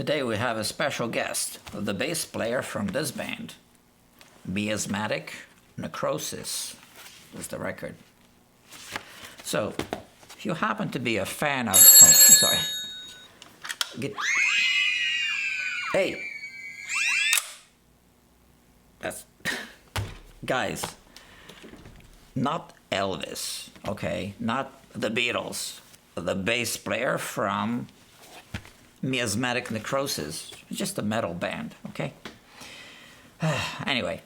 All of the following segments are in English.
Today we have a special guest, the bass player from this band. Miasmatic Necrosis is the record. So, if you happen to be a fan of... Oh, sorry. Hey! That's... Guys, not Elvis, okay? Not the Beatles. The bass player from Miasmatic Necrosis. It's just a metal band, okay? Anyway,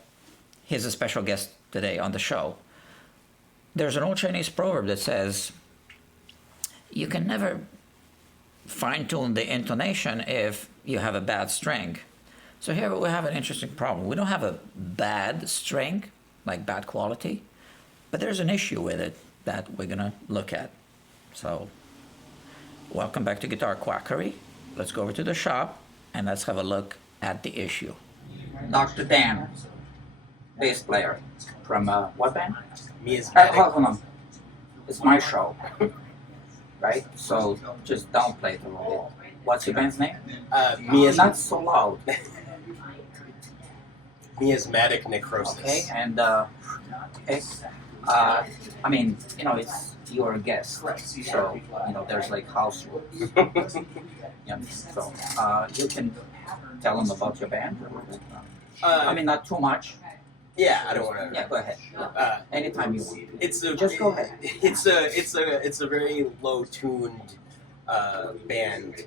here's a special guest today on the show. There's an old Chinese proverb that says, you can never fine-tune the intonation if you have a bad string. So here we have an interesting problem. We don't have a bad string, like bad quality, but there's an issue with it that we're gonna look at. So, welcome back to Guitar Quackery. Let's go over to the shop and let's have a look at the issue. Dr. Dan, bass player from what band? Miasmatic. Hold on. It's my show, right? So just downplay it a little bit. What's your band's name? Not so loud. Miasmatic Necrosis. Okay, and okay. I mean, you know, you're a guest, so you know there's like house rules. Yeah, so you can tell them about your band. I mean, not too much. Yeah, I don't want to. Yeah, go ahead. Anytime you want. Just go ahead. It's a very low-tuned band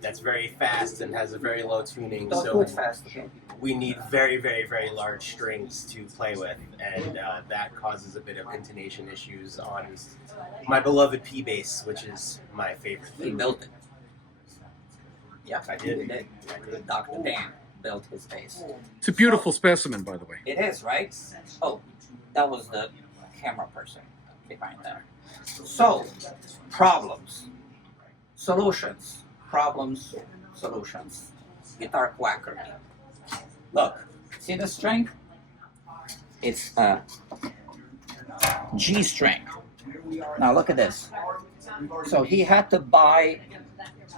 that's very fast and has a very low tuning. Don't so do it fast, okay? we need very, very, very large strings to play with, and that causes a bit of intonation issues on my beloved P bass, which is my favorite He thing. built it. Yeah, I did. He did. Dr. Dan built his bass. It's a beautiful specimen, by the way. It is, right? Oh, that was the camera person behind there. So, problems, solutions, problems, solutions. Guitar Quackery. Look, see the string? It's a G string. Now look at this. So he had to buy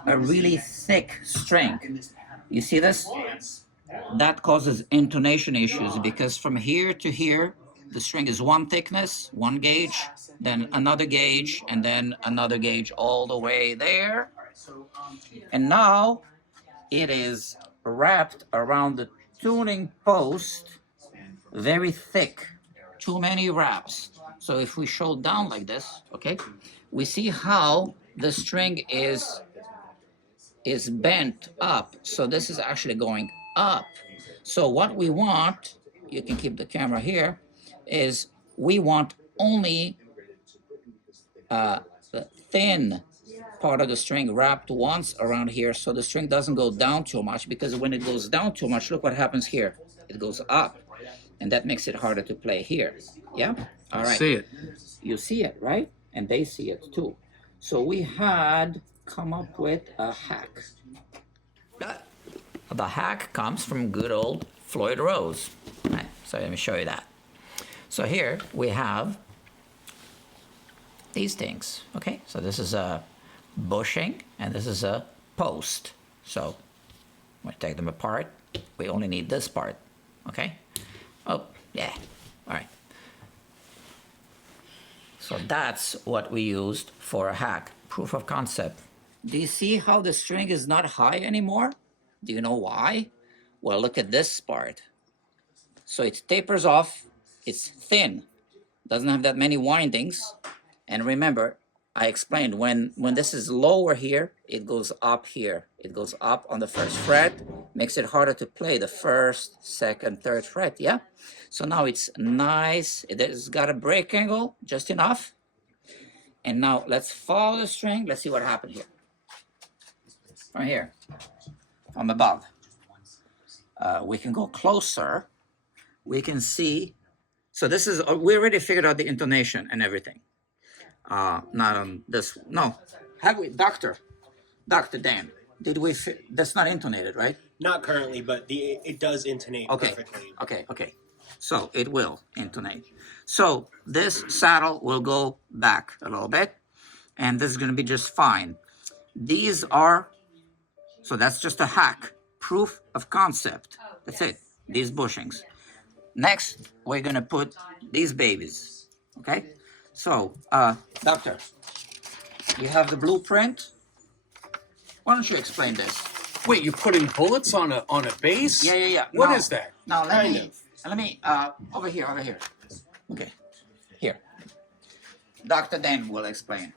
a really thick string. You see this? That causes intonation issues because from here to here, the string is one thickness, one gauge, then another gauge, and then another gauge all the way there. And now it is wrapped around the tuning post, very thick, too many wraps. So if we show down like this, okay, we see how the string is bent up. So this is actually going up. So what we want, you can keep the camera here, is we want only the thin part of the string wrapped once around here so the string doesn't go down too much, because when it goes down too much, look what happens here. It goes up, and that makes it harder to play here. Yeah? All right. See it. You see it, right? And they see it too. So we had come up with a hack. The hack comes from good old Floyd Rose. Right, so let me show you that. So here we have these things, okay? So this is a bushing and this is a post. So when we take them apart, we only need this part, okay? Oh, yeah, all right. So that's what we used for a hack, proof of concept. Do you see how the string is not high anymore? Do you know why? Well, look at this part. So it tapers off, it's thin, doesn't have that many windings. And remember, I explained when this is lower here, it goes up here. It goes up on the first fret, makes it harder to play the first, second, third fret, yeah? So now it's nice, it's got a break angle, just enough. And now let's follow the string, let's see what happened here. From here, from above. We can go closer, we can see, so this is, we already figured out the intonation and everything. Not on this, no, have we, Dr. Dan, did we, that's not intonated, right? Not currently, but it does intonate perfectly. Okay. So it will intonate. So this saddle will go back a little bit, and this is going to be just fine. These are So that's just a hack, proof of concept. That's it, these bushings. Next, we're gonna put these babies, okay? So, doctor, you have the blueprint. Why don't you explain this? Wait, you're putting bullets on a bass? Yeah. What No, is that? Now let me, over here. Okay, here. Dr. Dan will explain.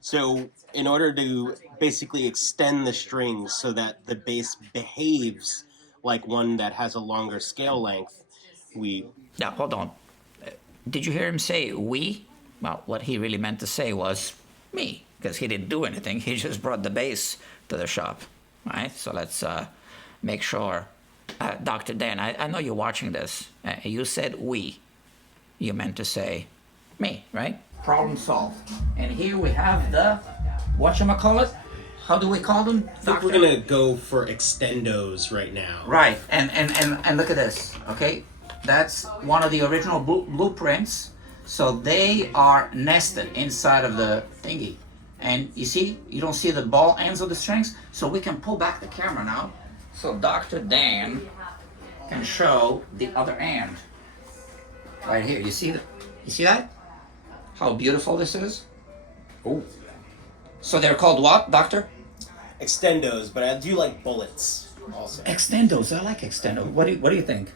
So, in order to basically extend the strings so that the bass behaves like one that has a longer scale length, we... Now, hold on. Did you hear him say we? Well, what he really meant to say was me, because he didn't do anything. He just brought the bass to the shop, right? So let's make sure. Dr. Dan, I know you're watching this. You said we. You meant to say me, right? Problem solved. And here we have the, whatchamacallit? How do we call them? I think we're going to go for extendos right now. Right, and look at this, okay? That's one of the original blueprints. So they are nested inside of the thingy. And you see, you don't see the ball ends of the strings? So we can pull back the camera now. So Dr. Dan can show the other end. Right here, you see that? How beautiful this is? Oh. So they're called what, Doctor? Extendos, but I do like bullets also. Extendos, I like extendos. What do you think?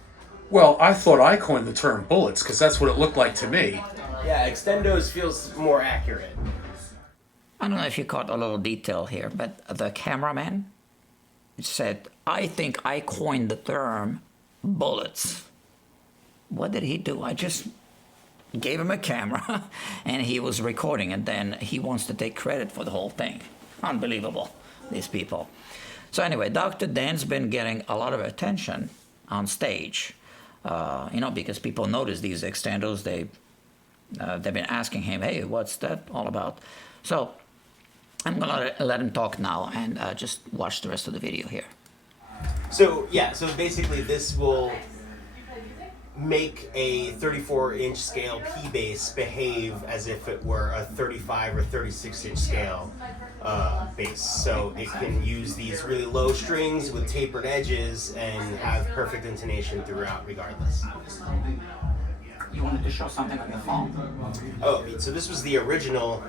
Well, I thought I coined the term bullets because that's what it looked like to me. Yeah, extendos feels more accurate. I don't know if you caught a little detail here, but the cameraman said, I think I coined the term bullets. What did he do? I just gave him a camera and he was recording, and then he wants to take credit for the whole thing. Unbelievable, these people. So anyway, Dr. Dan's been getting a lot of attention on stage, because people notice these extendos. They've been asking him, hey, what's that all about? So I'm gonna let him talk now and just watch the rest of the video here. So basically this will make a 34-inch scale P bass behave as if it were a 35 or 36-inch scale bass. So it can use these really low strings with tapered edges and have perfect intonation throughout regardless. You wanted to show something on your phone? Oh, so this was the original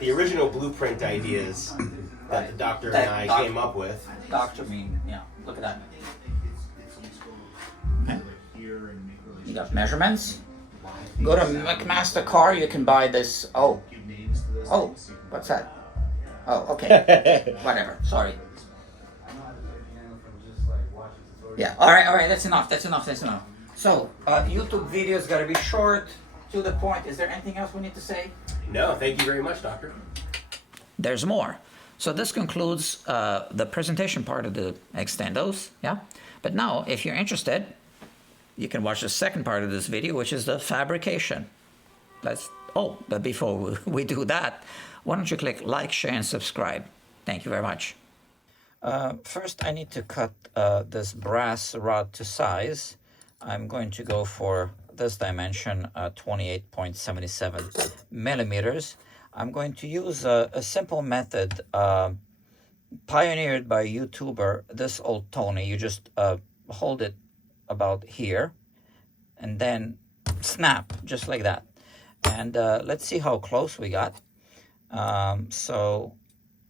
blueprint ideas that the doctor and I came up with. Doctor look at that. Okay. You got measurements. Go to McMaster Car, you can buy this. Oh, what's that? Oh, okay. Whatever, sorry. Yeah, all right, that's enough. So, YouTube video's gotta be short, to the point. Is there anything else we need to say? No, thank you very much, Doctor. There's more. So this concludes the presentation part of the extendos, yeah? But now, if you're interested, you can watch the second part of this video, which is the fabrication. But before we do that, why don't you click like, share, and subscribe. Thank you very much. First, I need to cut this brass rod to size. I'm going to go for this dimension, 28.77 millimeters. I'm going to use a simple method pioneered by a YouTuber, this old Tony. You just hold it about here and then snap just like that. And let's see how close we got. So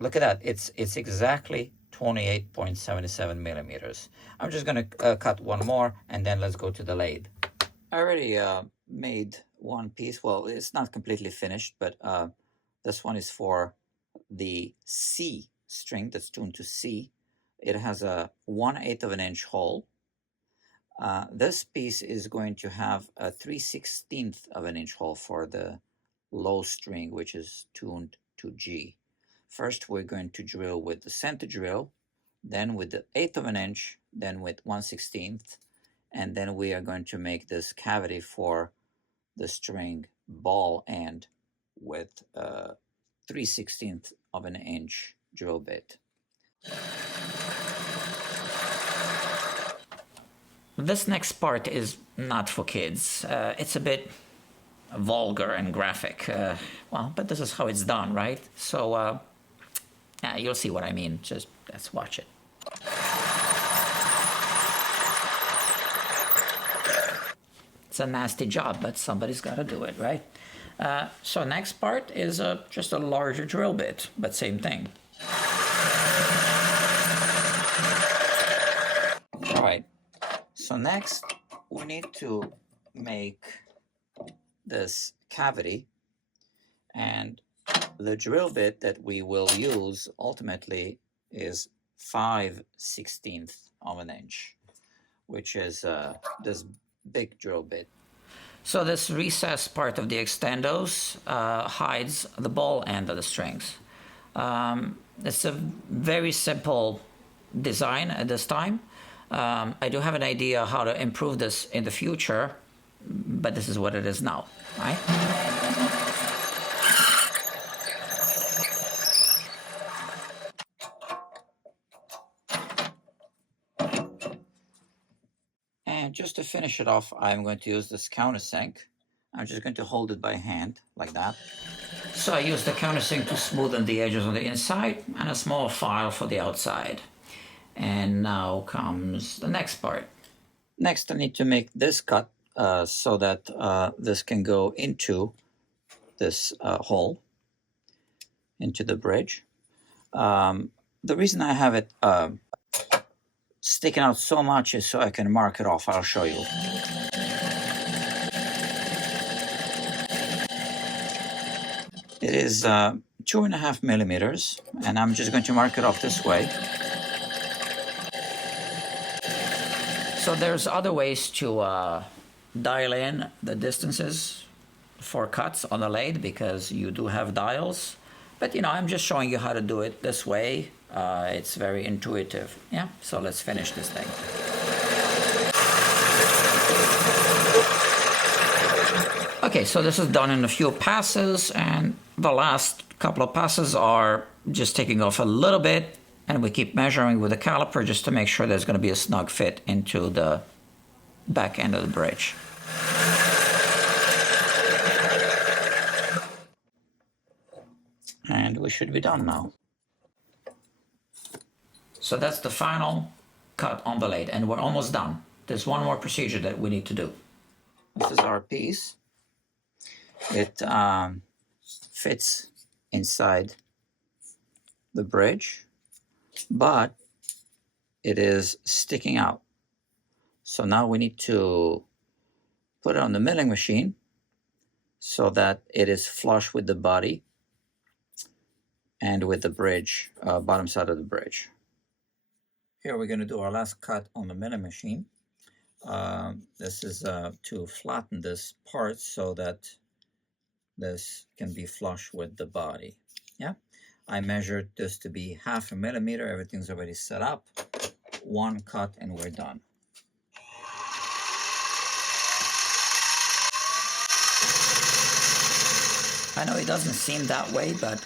look at that. It's exactly 28.77 millimeters. I'm just going to cut one more, and then let's go to the lathe. I already made one piece. Well, it's not completely finished, but this one is for the C string that's tuned to C. It has a 1/8 of an inch hole. This piece is going to have a 3/16 of an inch hole for the low string, which is tuned to G. First, we're going to drill with the center drill, then with the 1/8 of an inch, then with 1/16, and then we are going to make this cavity for the string ball end with 3/16 of an inch drill bit. This next part is not for kids. It's a bit vulgar and graphic. But this is how it's done, right? So Yeah, you'll see what I mean. Just let's watch it. It's a nasty job, but somebody's got to do it, right? So next part is just a larger drill bit, but same thing. All right. So next, we need to make this cavity, and the drill bit that we will use ultimately is 5/16 of an inch, which is this big drill bit. So this recessed part of the extendos hides the ball end of the strings. It's a very simple design at this time. I do have an idea how to improve this in the future, but this is what it is now, right? And just to finish it off, I'm going to use this countersink. I'm just going to hold it by hand, like that. So I use the countersink to smoothen the edges on the inside and a small file for the outside. And now comes the next part. Next, I need to make this cut so that this can go into this hole, into the bridge. The reason I have it sticking out so much is so I can mark it off. I'll show you. It is 2.5 millimeters, and I'm just going to mark it off this way. So there's other ways to dial in the distances for cuts on the lathe, because you do have dials. But I'm just showing you how to do it this way. It's very intuitive. Yeah, so let's finish this thing. Okay, so this is done in a few passes, and the last couple of passes are just taking off a little bit, and we keep measuring with the caliper just to make sure there's going to be a snug fit into the back end of the bridge. And we should be done now. So that's the final cut on the lathe, and we're almost done. There's one more procedure that we need to do. This is our piece. It fits inside the bridge, but it is sticking out. So now we need to put it on the milling machine so that it is flush with the body and with the bridge, bottom side of the bridge. Here we're going to do our last cut on the milling machine. This is to flatten this part so that this can be flush with the body. Yeah, I measured this to be 0.5 millimeter. Everything's already set up. One cut and we're done. I know it doesn't seem that way, but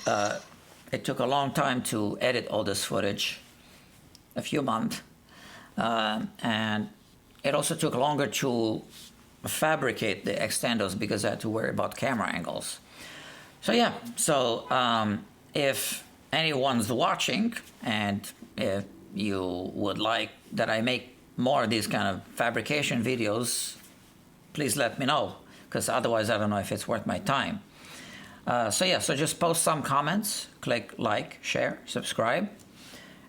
it took a long time to edit all this footage, a few months, and it also took longer to fabricate the extendos because I had to worry about camera angles. So yeah, if anyone's watching and if you would like that I make more of these kind of fabrication videos, please let me know, because otherwise I don't know if it's worth my time. So just post some comments, click like, share, subscribe,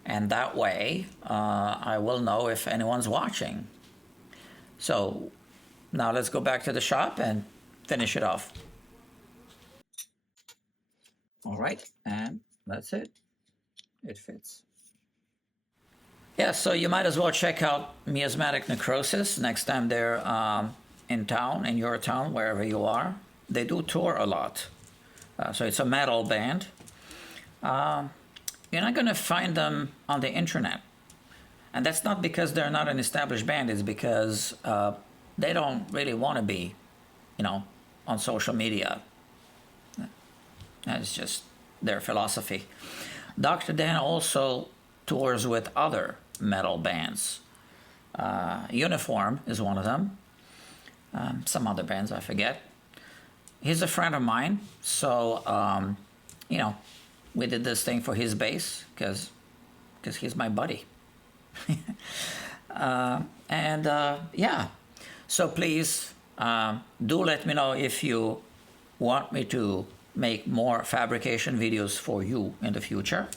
and that way I will know if anyone's watching. So now let's go back to the shop and finish it off. All right, and that's it. It fits. Yeah, so you might as well check out Miasmatic Necrosis next time they're in town, in your town, wherever you are. They do tour a lot. So it's a metal band. You're not going to find them on the internet. And that's not because they're not an established band. It's because they don't really want to be, on social media. That's just their philosophy. Dr. Dan also tours with other metal bands. Uniform is one of them. Some other bands, I forget. He's a friend of mine, so, we did this thing for his bass because he's my buddy. Yeah, so please do let me know if you want me to make more fabrication videos for you in the future.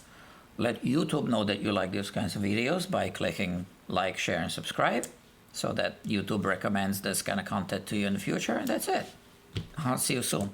Let YouTube know that you like these kinds of videos by clicking like, share, and subscribe so that YouTube recommends this kind of content to you in the future. And that's it. I'll see you soon.